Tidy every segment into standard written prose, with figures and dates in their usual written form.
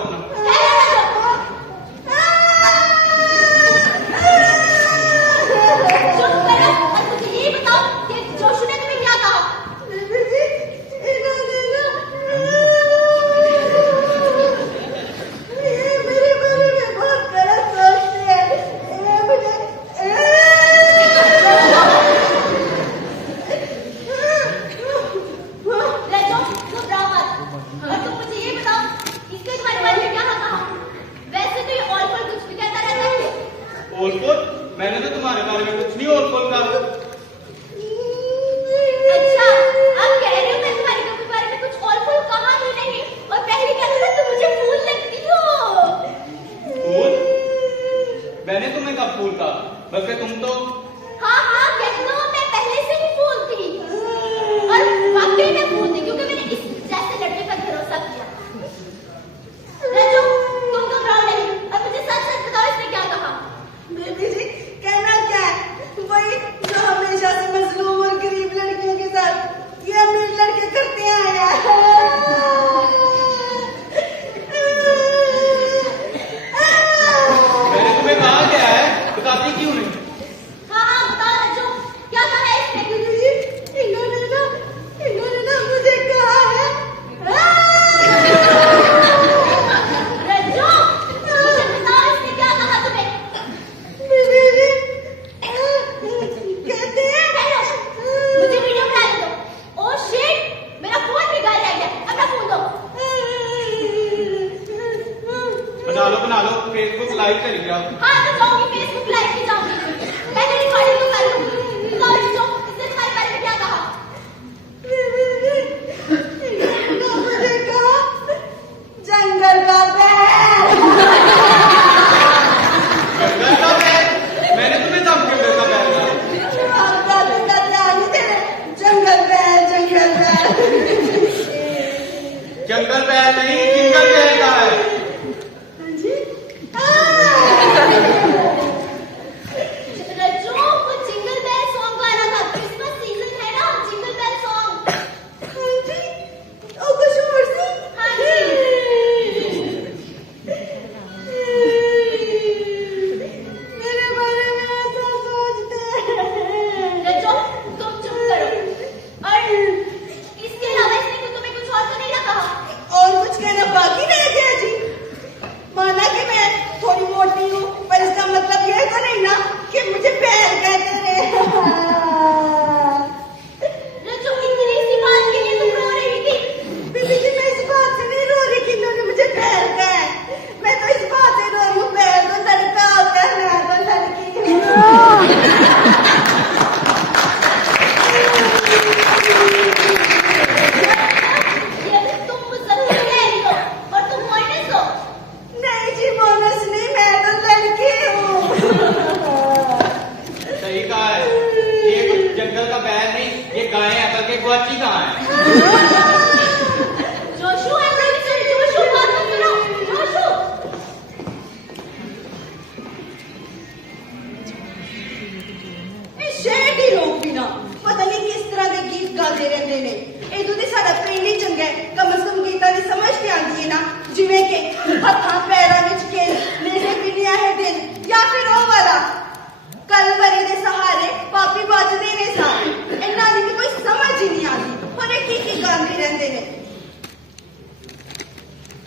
अपना। चुप करो और मुझे ये बताओ कि जोशु ने तुम्हें क्या कहा? मेरे बारे में बहुत गलत सोचते हैं। रजो, घबराओ मत। और तुम मुझे ये बताओ इसके तुम्हारे बारे में क्या कहा? वैसे तो ये ऑल पर कुछ भी कहता रहता है। ओलपोल? मैंने तो तुम्हारे बारे में कुछ नहीं ओलपोल कहा। अच्छा, आप कह रहे हो मैं तुम्हारे बारे में कुछ ऑल पर कहा ही नहीं और पहले कहते थे तुम मुझे फूल लगती हो। फूल? मैंने तुम्हें कब फूल कहा? बल्कि तुम तो हाँ हाँ कह दो, मैं पहले से ही फूल थी और वाकई में फूल थी क्योंकि मैंने इस जैसे लड़के पर भरोसा किया। रजो, तुम घबराओ नहीं और मुझे सच सच बताओ इसने क्या कहा? बेबी जी, कहना क्या है? वही जो हमेशा से मजलूम और गरीब लड़कियों के साथ ये अमीर लड़के करते आए हैं। मैंने तुम्हें कहा क्या है? बताती क्यों नहीं? हाँ हाँ बताओ रजो, क्या कहा है इसने? बेबी जी, इन्होंने ना मुझे कहा है। रज्जो, मुझे बताओ इसने क्या कहा तुम्हें? बेबी जी, कहते हैं हेलो, मुझे वीडियो बनाने दो। ओह शिट, मेरा फोन भी गायब रह गया। अपना फोन दो। बना लो, फेसबुक लाइव चल गया। हाँ तो जाऊंगी, फेसबुक लाइव भी जाऊंगी। पहले रिकॉर्डिंग तो कर लूंगी। बताओ रज्जो, इसने तुम्हारे बारे में क्या कहा? मुझे कहा जंगल का बैल। जंगल का बैल? मैंने तुम्हें कब जंगल का बैल कहा? आप दादी का ध्यान नहीं दे रहे। जंगल बैल, जंगल बैल। जंगल बैल नहीं, जिंगल बैल का है। जी? रज्जो, वो जिंगल बेल सॉन्ग गा रहा था। क्रिसमस सीजन है ना, जिंगल बेल सॉन्ग। हाँ जी? ओ कुछ और सी? हाँ जी। मेरे बारे में ऐसा सोचते हैं। रज्जो, तुम चुप करो। और इसके अलावा इसने तुम्हें कुछ और तो नहीं कहा? और कुछ कहना बाकी रह गया जी? माना कि मैं थोड़ी मोटी हूँ, पर इसका मतलब यह तो नहीं ना कि मुझे पैर कहते रहे। रज्जो, इतनी सी बात के लिए तुम रो रही थी? बीबी जी, मैं इस बात से नहीं रो रही कि इन्होंने मुझे पैर कहा है। मैं तो इस बात से रो रही हूँ, पैर तो लड़का होता है, मैं तो लड़की हूँ। ये तुम मुजफ्फर कह रही हो और तुम मोइनस हो। नहीं जी, बोनस नहीं, मैं तो लड़की हूँ। सही कहा है। ये जंगल का बैल नहीं, ये गाय है। बल्कि ग्वाची कहाँ है? जोशु, I'm really sorry, जोशु, बात मत सुनो। जोशु, शहर के लोग भी ना पता नहीं किस तरह के गीत गाते रहते ने। इदू तो साਡਾ ਪਿੰਡ ਹੀ ਚੰਗਾ ਹੈ। कम से कम गीतां ਦੀ समझ ਤੇ ਆਉਂਦੀ ਹੈ ਨਾ, ਜਿਵੇਂ ਕਿ ਹੱਥਾਂ ਪੈਰਾਂ ਵਿੱਚ ਕੇ ਨੇੜੇ ਪਿੰਨੀਆਂ ਹੈ ਦਿਨ, ਜਾਂ ਫਿਰ ਉਹ ਵਾਲਾ ਕੱਲ ਵਰੇ ਦੇ ਸਹਾਰੇ ਪਾਪੀ ਵੱਜਦੇ ਨੇ ਸਾਰੇ। ਇਹਨਾਂ ਦੀ ਵੀ ਕੋਈ ਸਮਝ ਹੀ ਨਹੀਂ ਆਉਂਦੀ। ਹੋਰ ਇਹ ਕੀ ਗਾਉਂਦੇ ਰਹਿੰਦੇ ਨੇ।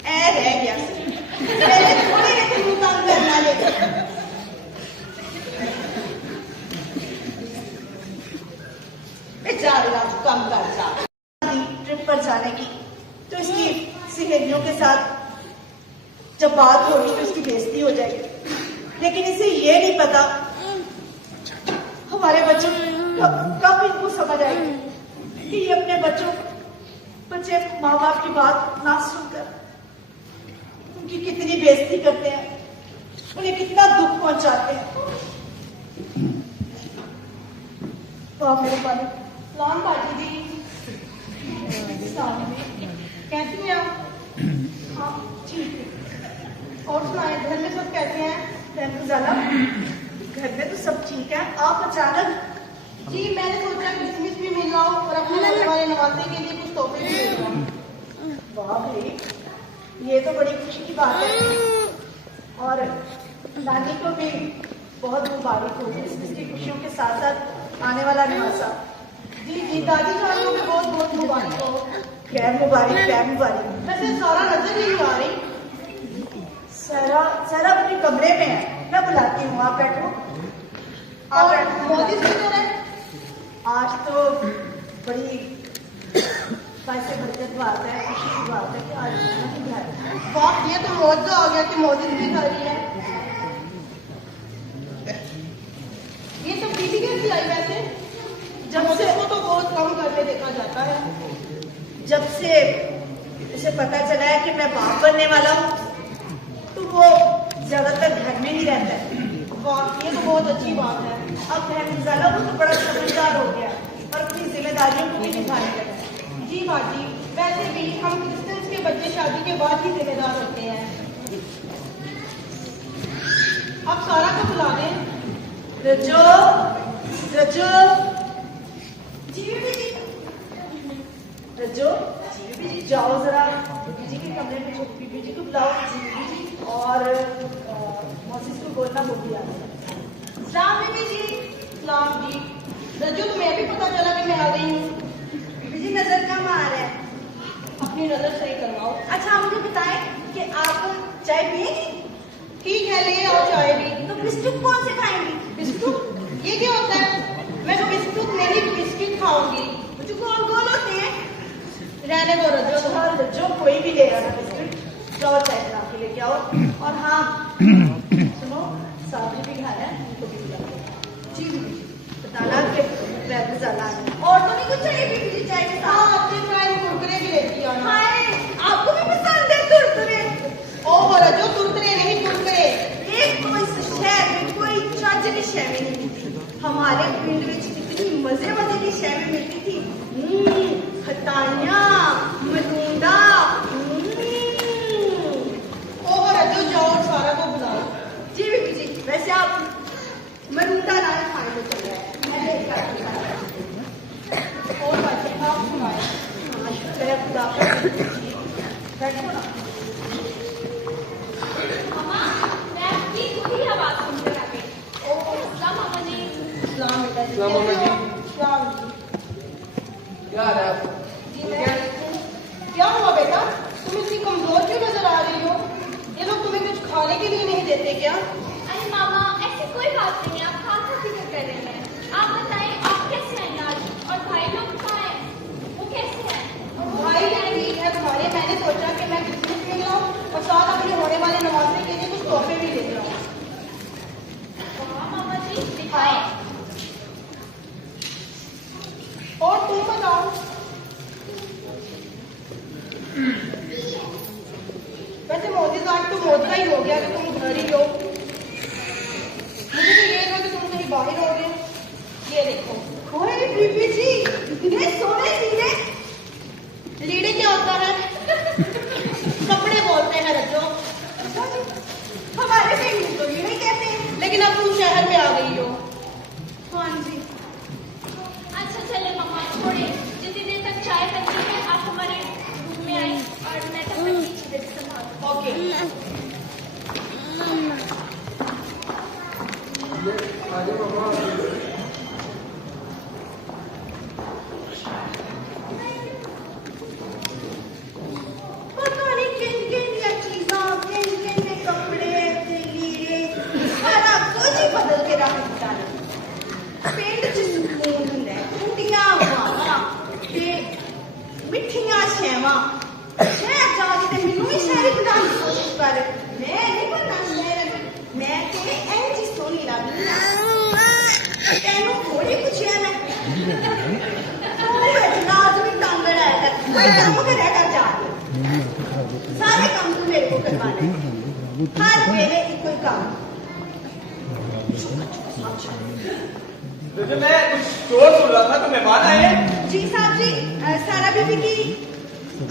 ਐ ਰਹਿ ਗਿਆ ਸੀ ਮੇਰੇ ਥੋੜੇ ਨੇ ਤੈਨੂੰ ਕੰਮ ਕਰਨ ਵਾਲੇ। बेचारे राजू कम कर जा। ट्रिप पर जाने की तो इसकी सहेलियों के साथ जब बात होगी तो उसकी बेइज्जती हो जाएगी, लेकिन इसे ये नहीं पता हमारे बच्चों कब इनको समझ आएगी कि ये अपने बच्चे माँ बाप की बात ना सुनकर उनकी कितनी बेइज्जती करते हैं, उन्हें कितना दुख पहुंचाते हैं। वाह मेरे पाले लॉन पार्टी दी कैसी हैं आप? हाँ ठीक है। और सुनाए, घर में सब कैसे हैं? घर में तो सब ठीक है। आप अचानक? जी मैंने सोचा क्रिसमस भी मिल रहा हो और अपने घर वाले नवासे के लिए कुछ तोहफे भी ले लूं। वाह भाई, ये तो बड़ी खुशी की बात है और दादी को भी बहुत मुबारक हो क्रिसमस की खुशियों के साथ साथ आने वाला नवासा। जी जी दादी जान को भी बहुत बहुत मुबारक हो। खैर मुबारक, खैर मुबारक। वैसे सारा नजर नहीं आ रही। सारा अपने कमरे में है, मैं बुलाती हूँ, आप बैठो। आप और बैठो। मोदी जी तो है आज तो बड़ी पैसे बरकत बात है, खुशी की बात है कि आज मोदी घर है। वाह ये तो मौजा आ गया कि मोदी जी भी घर ही है। ये तो बीबी कैसी आई वैसे? जब से वो तो बहुत कम करके देखा जाता है। जब से उसे पता चला है कि मैं बाप बनने वाला हूँ तो वो ज्यादातर घर में ही रहता है। वाह ये तो बहुत अच्छी बात है। अब महमूजाला वो तो बड़ा समझदार हो गया और अपनी जिम्मेदारियों को भी निभाने लगा है। जी बाजी वैसे भी हम क्रिश्चियंस के बच्चे शादी के बाद ही जिम्मेदार होते हैं। अब सारा को बुला दें। रजो, रजो, जी बीबी जी, रजो, जी बीबी जी, जाओ जरा बीबी जी के कमरे में जो बीबी जी को बुलाओ, जी बीबी जी, और मौसी को बोलना वो भी आ गया। सलाम बीबी जी। सलाम जी। रजू तुम्हें भी पता चला कि मैं आ गई हूँ। बीबी जी नजर कम आ रहा है। अपनी नजर सही करवाओ। अच्छा मुझे बताएं कि आप चाय पिएंगी? ठीक है ले आओ चाय भी। तो बिस्कुट कौन से खाएंगी? बिस्कुट ये क्या होता है? मैं तो बिस्कुट नहीं बिस्किट खाऊंगी। मुझे कौन कौन होते हैं? रहने दो रजो। अच्छा जो कोई भी ले आना बिस्कुट, जाओ चाय बना के लेके आओ। और हाँ सुनो, साबरी भी खाना है, उनको भी बुला लो। जी बीबी जी, बताना कि वैसे ज्यादा और तो नहीं कुछ चाहिए बीबी जी चाय के हाँ साथ? अपने चाय कुरकुरे भी लेती आना। हाय, आपको भी पसंद है कुरकुरे? ओह रजो कुरकुरे नहीं कुरकुरे। एक तो इस शहर में कोई चज की शय में नहीं मिलती। हमारे पिंड में कितनी मजे मजे की शय में मिलती थी। खटाइयाँ, मरूंडा। ओह रजो जाओ और सारा को बुलाओ। जी बीबी जी, वैसे आप मरूंडा ना खाने में चल रहा है, मैं लेकर आती हूँ। और बाकी आप सुनाए। हाँ, शुक्र है खुदा का। बैठो ना। मम्मा मैं आपकी पूरी आवाज सुनकर आ गई। ओह सलाम मामा जी। सलाम बेटा जी। सलाम मामा जी। सलाम जी। क्या हाल है आपका? जी मैं क्या हुआ बेटा? तुम इतनी कमजोर क्यों नजर आ रही हो? ये लोग तुम्हें कुछ खाने के लिए नहीं देते क्या? अरे मामा ऐसी कोई बात नहीं है, आप खान का फिक्र कर रहे हैं। आप बताएं आप कैसे हैं आज? और भाई लोग कहाँ हैं? वो कैसे हैं? भाई ठीक है तुम्हारे। मैंने सोचा कि मैं क्रिसमस में लाऊं और साथ अपने होने वाले नवासे के लिए कुछ तोहफे भी लेकर आऊं। वाह मामा जी दिखाएं। और तुम बताओ। वैसे मोदी साहब तो मोदा ही हो गया कि तुम घर ही हो। मुझे तो ये था कि तुम कहीं बाहर हो गए। ये देखो। ओए बीबी जी, इतने सोने लीड़े। लीड़े क्या होता है? कपड़े बोलते हैं रजो। हमारे पिंड में तो लीड़े कहते हैं। लेकिन अब तुम शहर में आ गई हो। हाँ जी। अच्छा चले मम्मा छोड़े, जितनी देर तक चाय बनती है आप हमारे रूम में आए और मैं तब तक की चीजें संभालूं। ओके। पता नहीं किन-किन चीज़ों, किन-किन कपड़े, लीड़े, सारा कुछ ही बदल के रख दिता है। पिंड च सुकून हुंदा है, ठंडियां हवावां ते मिठियां छेवां। शहर जाके ते मैनूं भी शहरी बनाने की कोशिश कर। मैं नहीं बनना शहर, मैं ते इंज ही सोहनी लगदी हां। तैनूं थोड़ी पुछिया मैं। तू लाजमी तंग रहा कर, कोई काम करा कर जाके। सारे काम तू मेरे को करवाने, हर वेले एक कोई काम। तो मैं कुछ शोर सुन रहा था तो मेहमान आए हैं। जी साहब जी, सारा बीबी की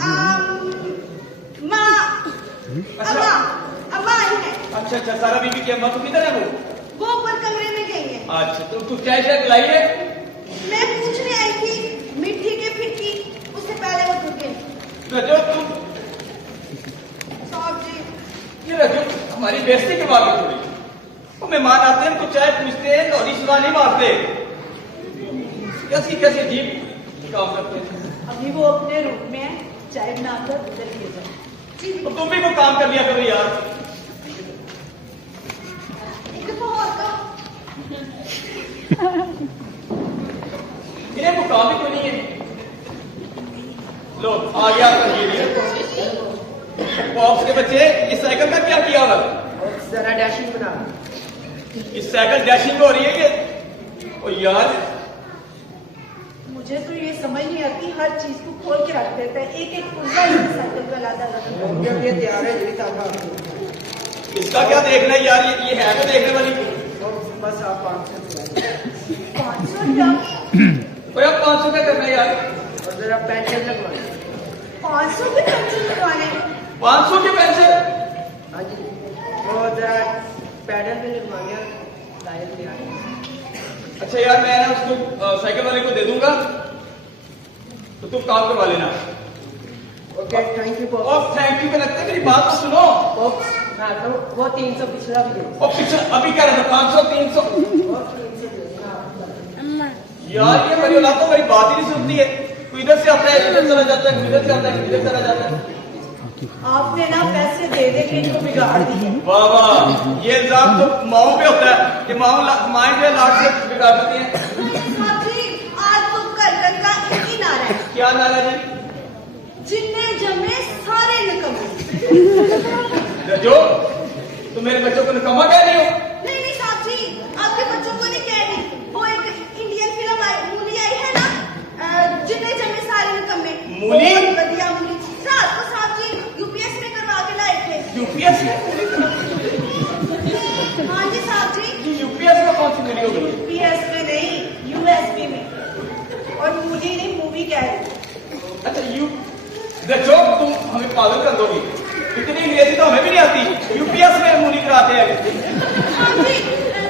माँ अम्मा आई है। अच्छा अच्छा, सारा बीबी की अम्मा तो किधर है वो ऊपर कमरे में गई है। अच्छा तो कुछ चाय शाय पिलाई है? मैं पूछने आई थी मिठी के फिक्की, उससे पहले वो टूट गई। तो जो तुम बेइज्जती करवा के छोड़ी। वो मेहमान आते हैं तो चाय पूछते हैं, लौरी सुना नहीं मारते। कैसी कैसी अजीब काम करते हैं। अभी वो अपने रूम में है, चाय बनाकर उधर ले जाओ। तो तुम भी वो काम कर लिया करो यार। एक दफा और कहो। इन्हें वो काम भी कोई नहीं है। लो आ गया आपका ये बॉक्स के बच्चे, इस साइकिल का क्या किया हुआ? जरा डैशिंग बना। इस साइकिल डैशिंग हो रही है ये। ओ यार मुझे तो ये समझ नहीं आती, हर चीज को खोल के रख देता है, एक एक पुर्जा इस साइकिल का लाता रहता है। ये तैयार है मेरी ताकत। इसका क्या देखना है यार, ये है तो देखने वाली। बस आप 500 ₹500 तो यार 500 क्या करना है यार? और जरा पेंशन लगवाए। 500 के पेंशन लगवाने। 500 के पेंशन? हाँ जी, और जरा पैडल भी लगवाए, टायर भी आए। अच्छा यार मैं ना उसको साइकिल वाले को दे दूंगा, तो तुम काम करवा लेना। ओके थैंक यू और थैंक यू के लगता है, मेरी बात तो सुनो। पॉप्स। हाँ तो वो 300 पिछला भी दे। और पिछले अभी क्या रहता 500 300? यार ये मेरी औलाद तो मेरी बात ही नहीं सुनती है। कोई इधर से आता है, इधर चला जाता है, इधर से आता है, इधर चला जाता है। आपने ना पैसे दे दे के इनको बिगाड़ दिए। वाह वाह, ये इल्जाम तो माओ पे होता है कि माओ माए जो लाड से बिगाड़ देती हैं। साहब जी, आज तो करकट का एक ही नारा है, क्या नारा जी? जिनने जमे सारे निकम्मे। जो तुम मेरे बच्चों को निकम्मा कह रही हो? नहीं नहीं साहब जी, आपके बच्चों को नहीं कह रही, वो एक इंडियन फिल्म मूवी आई है ना, जिनने जमे सारे निकम्मे। मूली? बहुत बढ़िया मूली। रात को साहब जी यूपीएस में करवा के लाए थे। यूपीएस में? हाँ जी साहब जी, यूपीएस में कौन सी मिली होगी? यूपीएस में नहीं, यूएसपी में। और मूली नहीं, मूवी कह रही। अच्छा देखो तुम हमें पागल कर दोगी। इतनी अंग्रेजी तो हमें भी नहीं आती, यूपीएस में मूली कराते हैं। हाँ जी,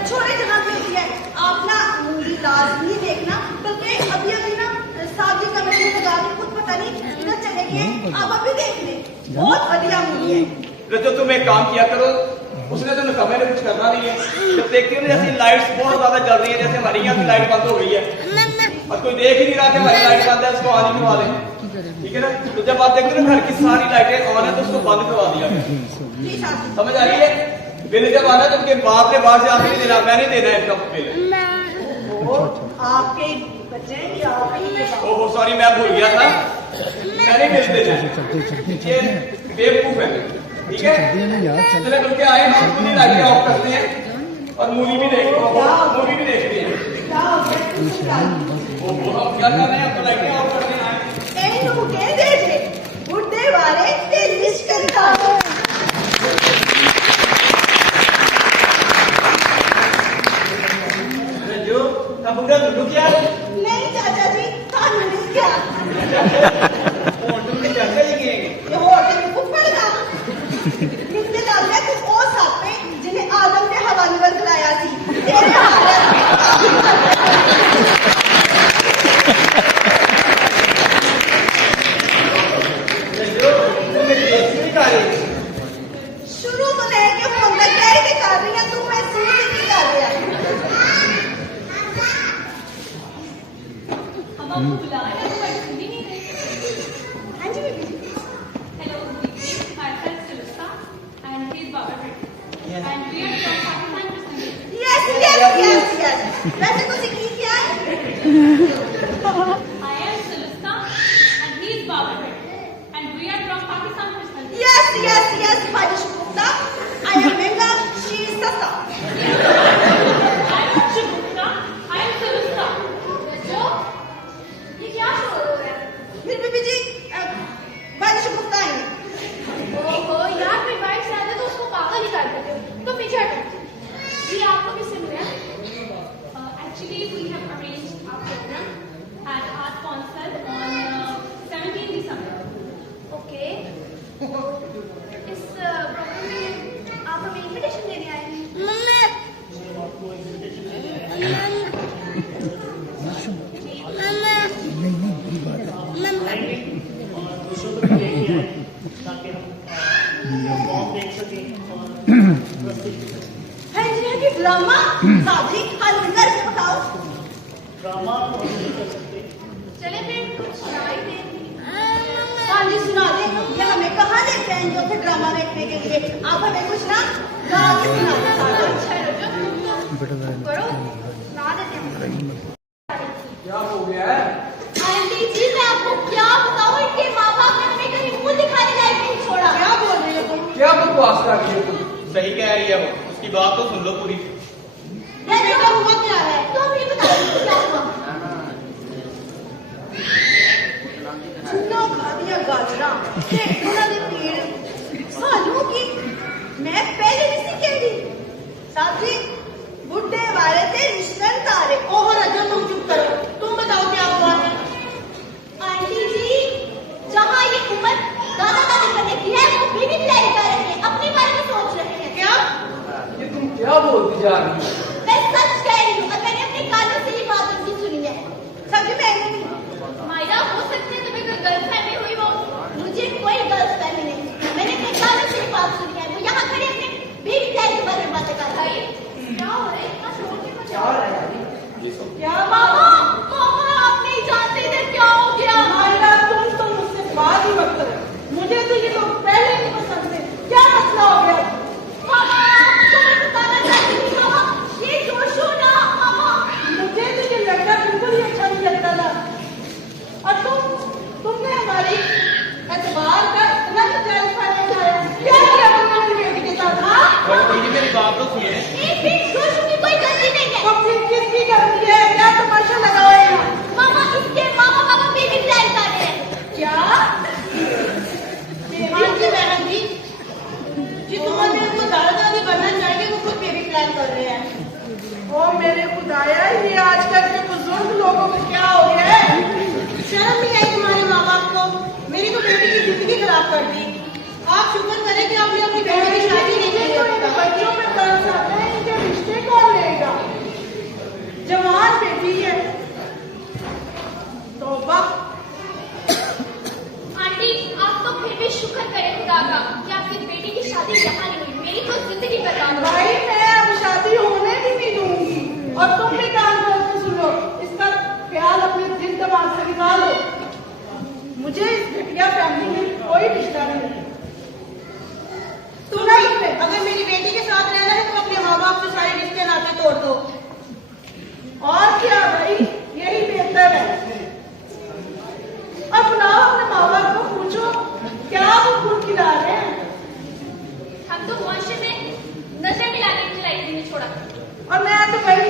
छोड़े जनाब बेटी है, आप ना मूवी लाजमी देखना, बल्कि अभी अभी ना साहब जी कमरे में लगा के खुद पता नहीं इधर चले गए, आप अभी देख लें, बहुत बढ़िया मूवी है। तो तुम एक काम किया करो, उसने तो निकम्मे ने कुछ करना नहीं है। जब देखती हो ना जैसे लाइट्स बहुत ज्यादा जल रही है, जैसे हमारी यहाँ की लाइट बंद हो गई है और कोई देख ही नहीं रहा कि हमारी लाइट बंद है, उसको ऑन ही करवा दें, ठीक है ना? तो जब आप देखते हो ना घर की सारी लाइटें ऑन है तो उसको बंद करवा दिया गया। जी साहब जी। समझ आ रही है? बिल जब आना तो उनके बाप ने बाहर से आके नहीं देना, मैंने देना है इनका बिल। वो आपके बच्चे या आपके बाप? ओहो सॉरी, मैं भूल गया था, मैंने बिल देना है। ये बेवकूफ है, ठीक है? चले बल्कि आए हम पूरी लाइटें ऑफ करते हैं और मूवी भी देखते हैं, मूवी भी देखते हैं। क्या हो गया? कुछ क्या? ओहो क्या कर रहे हैं? अब तो लाइटें ऑफ करते हैं। ਇਹਨੂੰ ਕਹਿੰਦੇ ਜੇ ਬੁੱਢੇ ਵਾਲੇ ਤੇ ਲਿਸ਼ਕਣ ਖਾਓ। जो अब बुढ़ा लुल्लू क्या है? ਨਹੀਂ ਚਾਚਾ ਜੀ, ਤੁਹਾਨੂੰ ਨਹੀਂ ਕਿਹਾ। और तुमने चर्चा ही किए ਇਹ ਹੋਰ ਤੇ ਉੱਪਰ ਦਾ ਕਿਸਨੇ ਦੱਸਿਆ ਕਿ ਉਹ ਸਾਪੇ ਜਿਹਨੇ ਆਦਮ ਤੇ ਹਵਾ ਨੂੰ ਵਰਗਲਾਇਆ ਸੀ ਤੇਰੇ ਹਾਲਤ शुरू तो लेके ਹੁਣ तक क्या ही कर रही है तू, महसूस ही नहीं कर रहा। हम आपको बुला रहे हैं, पर सुन ही नहीं रहे। हाँ जी baby ji. Hello, good evening. Myself Sulista and he is Baba Reddy. And we are from Pakistan to Sunday. Yes, yes, yes, yes. वैसे तो सीखी क्या है? I am Sulista and he is Baba Reddy. And we are from Pakistan to Sunday. Yes, yes, yes, Parish Gupta. I am Menga, she is Sasta. I am Shugupta. I am Sulista. जो ये क्या show हो रहा है? फिर बीबी जी बारिश गुप्ता है। ओहो यार, कोई बाइक से आता तो उसको पागल ही कर देते हो। तो पीछे हटो। जी आपको किससे मिला? Actually, we have arranged our program at Art Council on 17 December. Okay. इस ड्रामा साजी हल कर बताओ। ड्रामा तो हम नहीं कर सकते। चले फिर कुछ सुना ही दे। हाँ जी सुना दे। ये हमें कहाँ ले जाएंगे उसे ड्रामा देखने के लिए? आप हमें कुछ ना गा के सुना दे। अच्छा रजो करो सुना देते हैं। क्या हो गया है? आंटी जी मैं आपको क्या बताऊं, इनके माँ बाप ने हमें कहीं मुंह दिखाने लायक नहीं छोड़ा। क्या बोल रही हो तुम? क्या बकवास कर रही हो तुम? सही कह रही है वो, उसकी बात तो सुन लो पूरी। बेटा हुआ क्या है? तो हम ये बताओ क्या हुआ। चुना खा दिया गाजरा ते उन्होंने पीड़ सालू की मैं पहले नहीं सी कह रही। साथी बुढ़े वाले थे रिश्ते तारे। ओह रजो तुम चुप करो, तुम बताओ क्या हुआ है। आंटी जी जहाँ ये उम्र दादा दादी करने की है वो बीवी तैयारी कर रहे हैं, अपने बारे में सोच रहे हैं। क्या? ये तुम क्या बोलती जा रही हो? मैं सच कह रही हूँ और मैंने अपने कानों से ये बात उनकी सुनी है। सच मैंने नहीं। मायरा हो सकती है तुम्हें कोई गलतफहमी हुई हो, मुझे कोई गलतफहमी नहीं। मैंने अपने कानों से ये बात सुनी है। वो यहाँ खड़े अपने बीवी तैयारी के बारे में बातें कर रहे हैं। क्या हो रहा है? इतना शोर क्यों मचा रहा है? क्या मामा मामा आप नहीं जानते इधर क्या हो गया। मायरा तुम तो मुझसे बात ही मत करो। मुझे तो ये लोग पहले नहीं पसंद थे। क्या मसला हो गया? मामा तुम्हें बताना चाहती थी मामा, ये जोशो ना मामा। मुझे तो ये लड़का बिल्कुल ही अच्छा नहीं लगता था। और तुमने हमारी एतबार का इतना जायज फायदा उठाया। क्या किया तुमने मेरी बेटी के साथ? हाँ? मेरी बात तो सुनिए। एक भी जोशो की कोई गलती नहीं है। तो फिर किसकी गलती है? क्या तमाशा लगाएगा? मामा इसके मामा पापा बेबी प्लान कर रहे हैं। क्या? हाँ जी बहन जी, जिस उम्र में उनको दादा दादी बनना चाहिए वो खुद बेबी प्लान कर रहे हैं। ओ मेरे खुदाया, ये आजकल के बुजुर्ग लोगों को क्या हो गया है? शर्म नहीं आई तुम्हारे माँ बाप को? मेरी तो बेटी की जिंदगी खराब कर दी। आप शुक्र करें कि आपने अपनी बेटी की शादी नहीं की है। बच्चों में तरस आता है, इनके रिश्ते कौन लेगा? जवान बेटी है। तौबा। आंटी आप तो फिर भी शुक्र करें खुदा का कि आपकी बेटी की शादी यहाँ नहीं हुई, मेरी तो जिंदगी बर्बाद हो गई। भाई मैं अब शादी होने भी नहीं दूंगी। और तुम भी कान खोल के सुनो, इसका ख्याल अपने दिल दिमाग से निकालो। मुझे इस घटिया फैमिली में कोई रिश्ता नहीं। तुम नहीं, अगर मेरी बेटी के साथ रहना है तो अपने माँ बाप से सारे रिश्ते नाते तोड़ दो। और क्या भाई, यही बेहतर है। अब बुलाओ अपने माँ बाप को, पूछो क्या वो खून खिला रहे हैं। हम तो मुआशरे में नशे मिलाने की खिलाई भी नहीं छोड़ा। और मैं तो भाई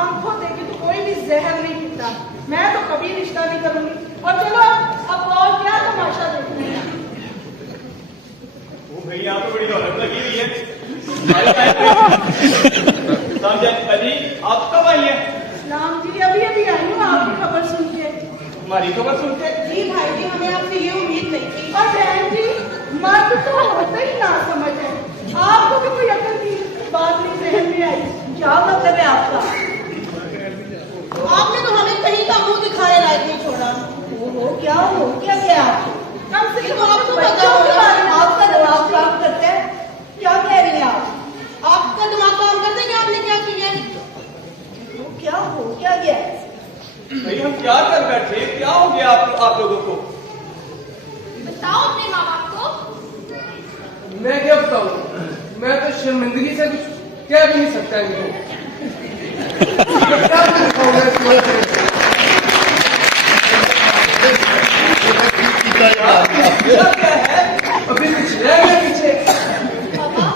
आंखों देखी तो कोई भी जहर नहीं पीता। मैं तो कभी रिश्ता नहीं करूंगी। और चलो अब और क्या तमाशा देखना है। वो भाई यहाँ तो बड़ी दौलत लगी हुई है। अजी आप कब आई हैं? राम जी अभी अभी आई हूँ आपकी खबर सुन के। हमारी खबर सुन के? जी भाई जी, हमें आपसे ये उम्मीद नहीं थी। और बहन जी मर्द तो होते ही ना समझ है। आपको भी कोई अकल की बात नहीं सहन में आई। क्या मतलब है आपका? आपने तो हमें कहीं का मुंह दिखाने लायक नहीं छोड़ा। ओहो क्या हो क्या कम से ये कम तो आपको बच्चों पता के होगा। बारे में आपका दिमाग काम करता है। क्या कह रही हैं आप? आपका दिमाग काम करता है कि आपने क्या किया है? क्या हो क्या गया? भाई हम क्या कर बैठे? क्या हो गया आप लोगों को? बताओ अपने माँ बाप को। मैं क्या बताऊं? मैं तो शर्मिंदगी से कुछ कह भी नहीं सकता इनको। क्या दिखाऊंगा इस वजह से? क्या है? अभी कुछ रह गया पीछे। पापा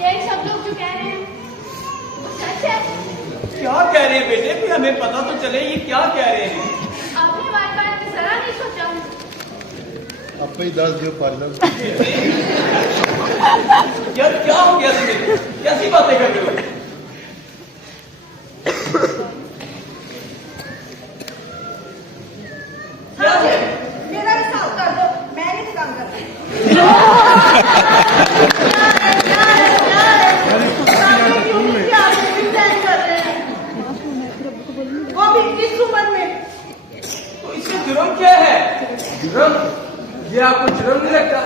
ये सब लोग जो कह रहे हैं सच है। क्या कह रहे हैं बेटे? फिर हमें पता तो चले ये क्या कह रहे हैं। आपने हमारे बारे में जरा नहीं सोचा। आपको ही 10 दियो पार्लर। यार क्या हो गया तुम्हें? कैसी बातें कर रहे हो? हाँ जी, मेरा भी साथ कर दो। मैं नहीं काम करती। वो भी इस उम्र में। तो इससे जुर्म क्या है? जुर्म? ये आपको जुर्म नहीं लगता?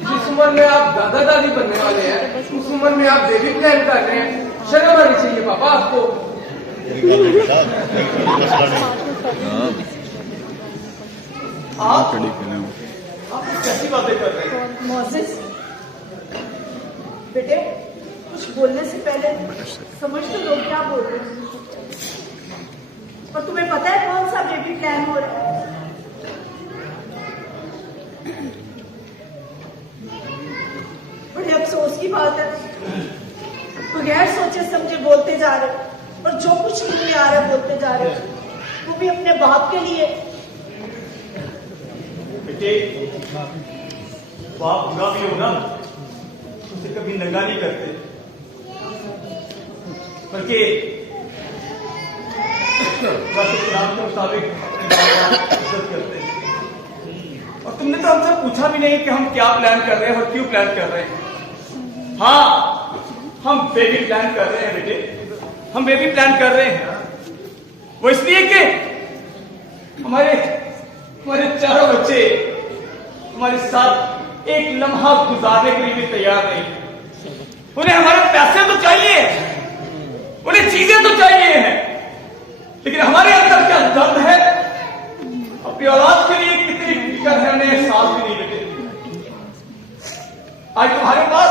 जिस उम्र उम्र में आप दादा दादी बनने वाले हैं, उस उम्र में आप बेबी प्लान कर रहे हैं। शर्म आनी चाहिए पापा आपको। आप कैसी बातें कर रहे हैं? मोसेस, बेटे कुछ बोलने से पहले समझ तो लो क्या बोल रहे हैं। और तुम्हें पता है कौन सा बेबी प्लान हो रहा है? बड़े अफसोस की बात है, बगैर सोचे समझे बोलते जा रहे हो, और जो कुछ नहीं आ रहा बोलते जा रहे हो, वो भी अपने बाप के लिए। बेटे, बाप बुरा भी हो ना, उसे कभी नंगा नहीं करते, बल्कि के मुताबिक इज्जत करते हैं। और तुमने तो हमसे पूछा भी नहीं कि हम क्या प्लान कर रहे हैं और क्यों प्लान कर रहे हैं। हाँ, हम बेबी प्लान कर रहे हैं बेटे, हम बेबी प्लान कर रहे हैं। वो इसलिए कि हमारे चारों बच्चे हमारे साथ एक लम्हा गुजारने के लिए भी तैयार नहीं। उन्हें हमारे पैसे तो चाहिए, उन्हें चीजें तो चाहिए हैं, लेकिन हमारे अंदर क्या दर्द है, अपनी औलाद के लिए कितनी फिक्र है, उन्हें एहसास भी नहीं बेटे। आज तुम्हारे पास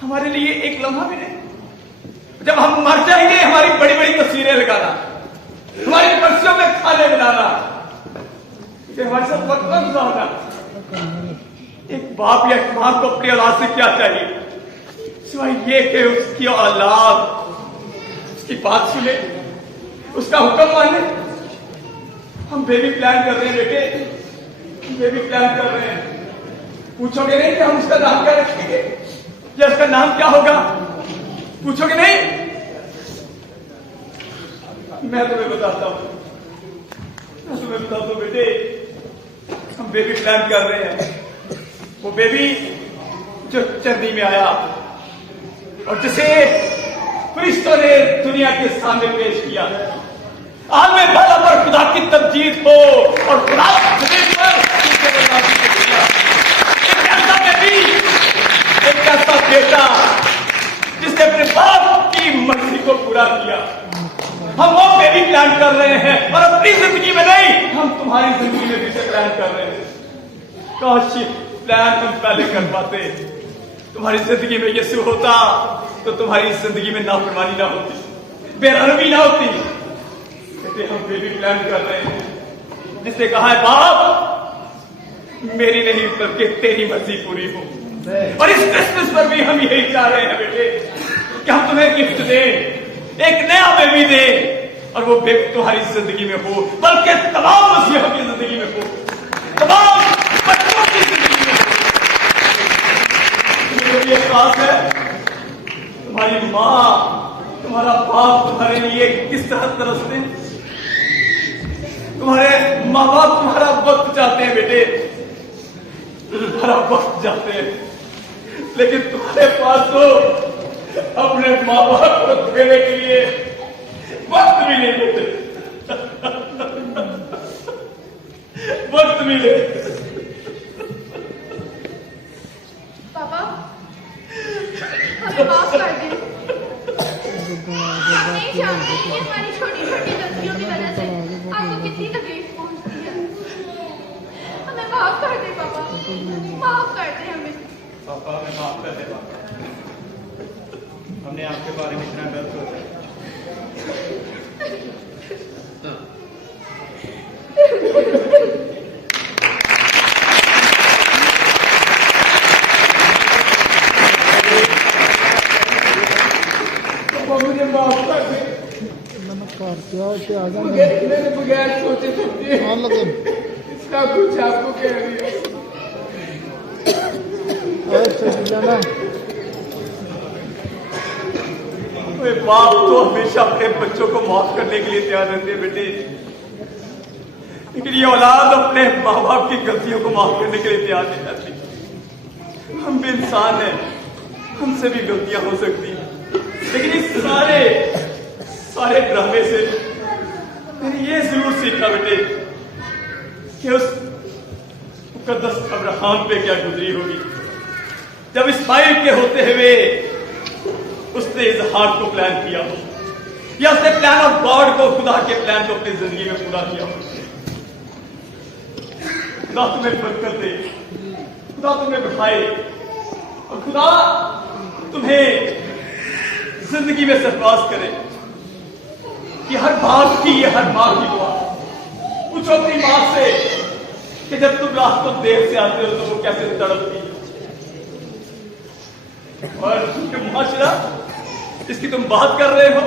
हमारे लिए एक लम्हा भी नहीं। जब हम मर जाएंगे, हमारी बड़ी बड़ी तस्वीरें लगाना, हमारी पर्सियों में खाने बनाना, हमारे साथ वक्त न गुजारना। एक बाप या एक मां को अपनी औलाद से क्या चाहिए, सिवाय ये कि उसकी औलाद उसकी बात सुने, उसका हुक्म माने। हम बेबी प्लान कर रहे हैं बेटे, बेबी प्लान कर रहे हैं। पूछोगे नहीं कि हम उसका नाम क्या रखेंगे या उसका नाम क्या होगा? पूछोगे नहीं? मैं तुम्हें बताता हूं, बेटे, हम बेबी प्लान कर रहे हैं। वो बेबी जो चंदी में आया और जिसे फरिश्तों ने दुनिया के सामने पेश किया, आज में भला पर खुदा की तमजीद हो और खुदा एक ऐसा बेटा जिसने अपने बाप की मर्जी को पूरा किया। हम वो बेबी प्लान कर रहे हैं, और अपनी जिंदगी में नहीं, हम तुम्हारी जिंदगी में भी प्लान कर रहे हैं। काश प्लान हम पहले कर पाते, तुम्हारी जिंदगी में यीशु होता तो तुम्हारी जिंदगी में नाफरमानी ना होती, बेरहमी ना होती। कहते हम बेबी प्लान कर रहे हैं, जिसने कहा है बाप मेरी नहीं बल्कि तेरी मर्जी पूरी हो। और इस क्रिसमस पर भी हम यही चाह रहे हैं बेटे कि हम तुम्हें गिफ्ट दें, एक नया बेबी दें, और वो बेबी तुम्हारी जिंदगी में हो, बल्कि तमाम मसीहों की जिंदगी में हो, तमाम बच्चों की जिंदगी में हो। मुझे ये खास है, तुम्हारी माँ तुम्हारा बाप तुम्हारे लिए किस तरह तरसते हैं, तुम्हारे माँ बाप तुम्हारा वक्त चाहते हैं बेटे, तुम्हारा वक्त चाहते हैं, लेकिन तुम्हारे पास तो अपने माँ बाप को देने के लिए वक्त भी नहीं देते, वक्त भी नहीं। पापा हमें माफ कर दें, आप नहीं जानते कि हमारी छोटी छोटी गलतियों की वजह से आपको कितनी तकलीफ पहुंचती है। हमें माफ कर दे पापा, माफ कर दे हमें। पापा हमें माफ कर दे पापा, हमने आपके बारे में इतना गलत सोचा। मुझे माफ कर दे, मैंने बगैर सोचे समझे इसका कुछ आपको कह दिया। बाप तो हमेशा अपने बच्चों को माफ करने के लिए तैयार रहते हैं बेटे, लेकिन ये औलाद अपने माँ बाप की गलतियों को माफ करने के लिए तैयार नहीं रहती। हम भी इंसान हैं, हमसे भी गलतियां हो सकती हैं, लेकिन इस सारे ड्रामे से मैंने ये जरूर सीखा बेटे कि उस मुकद्दस अब्राहम पे क्या गुजरी होगी, जब इस्माइल के होते हुए उसने इजहार को प्लान किया हो, या उसने प्लान ऑफ गॉड को, खुदा के प्लान को अपनी जिंदगी में पूरा किया हो। खुदा तुम्हें बरकत दे, खुदा तुम्हें बढ़ाए, और खुदा तुम्हें जिंदगी में सरफराज करे। कि हर बाप की, ये हर माँ की दुआ। पूछो अपनी माँ से कि जब तुम रात को देर से आते हो तो वो कैसे तड़पती है, और माशरा इसकी तुम बात कर रहे हो,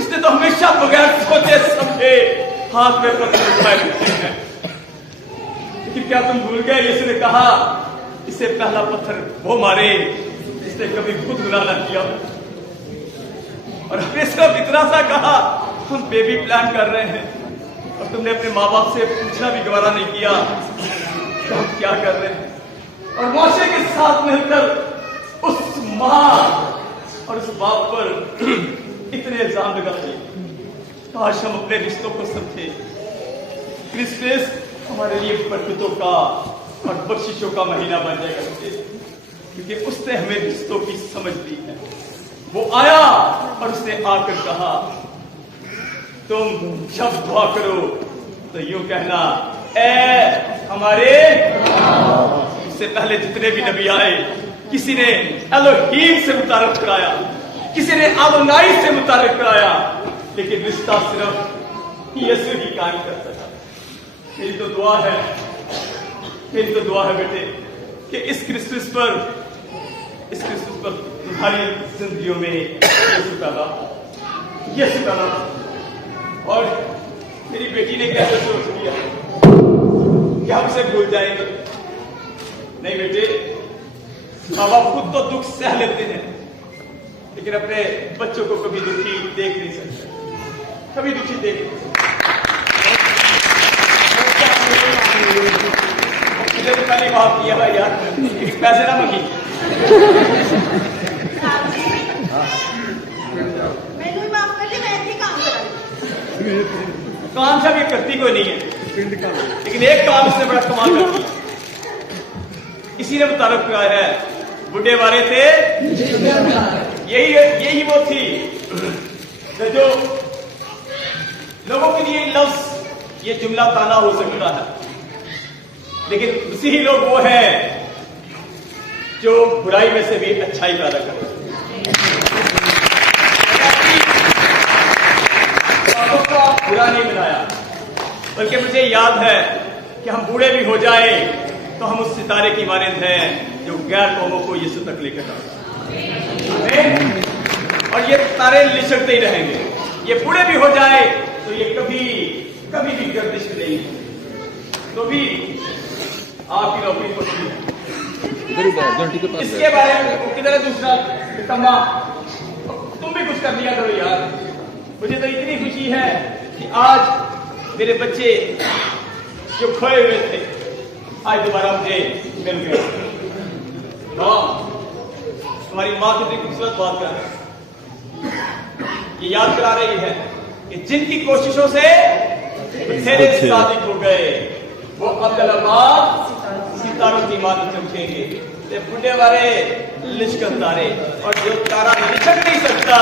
इसने तो हमेशा बगैर सोचे समझे हाथ में पत्थर उठाए रखते हैं। लेकिन क्या तुम भूल गए, यीशु ने कहा इसे पहला पत्थर वो मारे इसने कभी खुद गुनाह ना किया। और हमने सिर्फ इतना सा कहा, हम बेबी प्लान कर रहे हैं, और तुमने अपने माँ बाप से पूछना भी गवारा नहीं किया कि हम क्या कर रहे हैं। और मौसे के साथ मिलकर उस माँ और उस बाप पर इतने इल्जाम लगाते। काश हम अपने रिश्तों को समझे। क्रिसमस हमारे लिए बरकतों का और बख्शिशों का महीना बन जाएगा, क्योंकि उसने हमें रिश्तों की समझ दी है। वो आया और उसने आकर कहा तुम जब दुआ करो तो यूं कहना, ए हमारे। इससे पहले जितने भी नबी आए, किसी ने एलोहीम से मुतारफ कराया, किसी ने अदोनाई से मुतारफ कराया, लेकिन रिश्ता सिर्फ यीशु ही कायम कर सका। मेरी तो दुआ है बेटे कि इस क्रिसमस पर तुम्हारी जिंदगियों में यीशु का नाम। और मेरी बेटी ने कैसे सोच लिया कि हम उसे भूल जाएंगे। नहीं बेटे, माँ बाप खुद तो दुख सह लेते हैं, लेकिन अपने बच्चों को कभी दुखी देख नहीं सकते, कभी दुखी देख नहीं सकते। मुझे तो पहले माफ किया भाई यार, पैसे ना मंगी। मैंने माफ कर ली, मैं ऐसे काम करा। काम सब ये करती कोई नहीं है, लेकिन एक काम इसने बड़ा कमाल कर दिया। इसी ने मुतारफ कराया है, बुढ़े वाले थे, यही वो थी जो लोगों के लिए लफ्ज ये जुमला ताना हो सकता है, लेकिन उसी ही लोग वो हैं जो बुराई में से भी अच्छाई पैदा करते हैं। बुरा नहीं बनाया, बल्कि मुझे याद है कि हम बूढ़े भी हो जाए तो हम उस सितारे की मानंद हैं जो गैर कौमों को यीशु तक लेकर जाए, और ये तारे लिचकते ही रहेंगे। ये बूढ़े भी हो जाए तो ये कभी भी गर्दिश नहीं, तो भी आपकी नौकरी पक्की है। इसके बारे में किधर है दूसरा तम्मा, तुम भी कुछ कर लिया करो यार। मुझे तो इतनी खुशी है कि आज मेरे बच्चे जो खोए हुए थे आज दोबारा मुझे मिल गए। तुम्हारी माँ कितनी खूबसूरत बात कर रही है, ये याद करा रही है कि जिनकी कोशिशों से बथेरे सादिक हो गए वो अब्दुल्लाह सितारों की इमारत चमकेंगे। बुढ़े वाले लिचकन तारे, और जो तारा लिचक नहीं सकता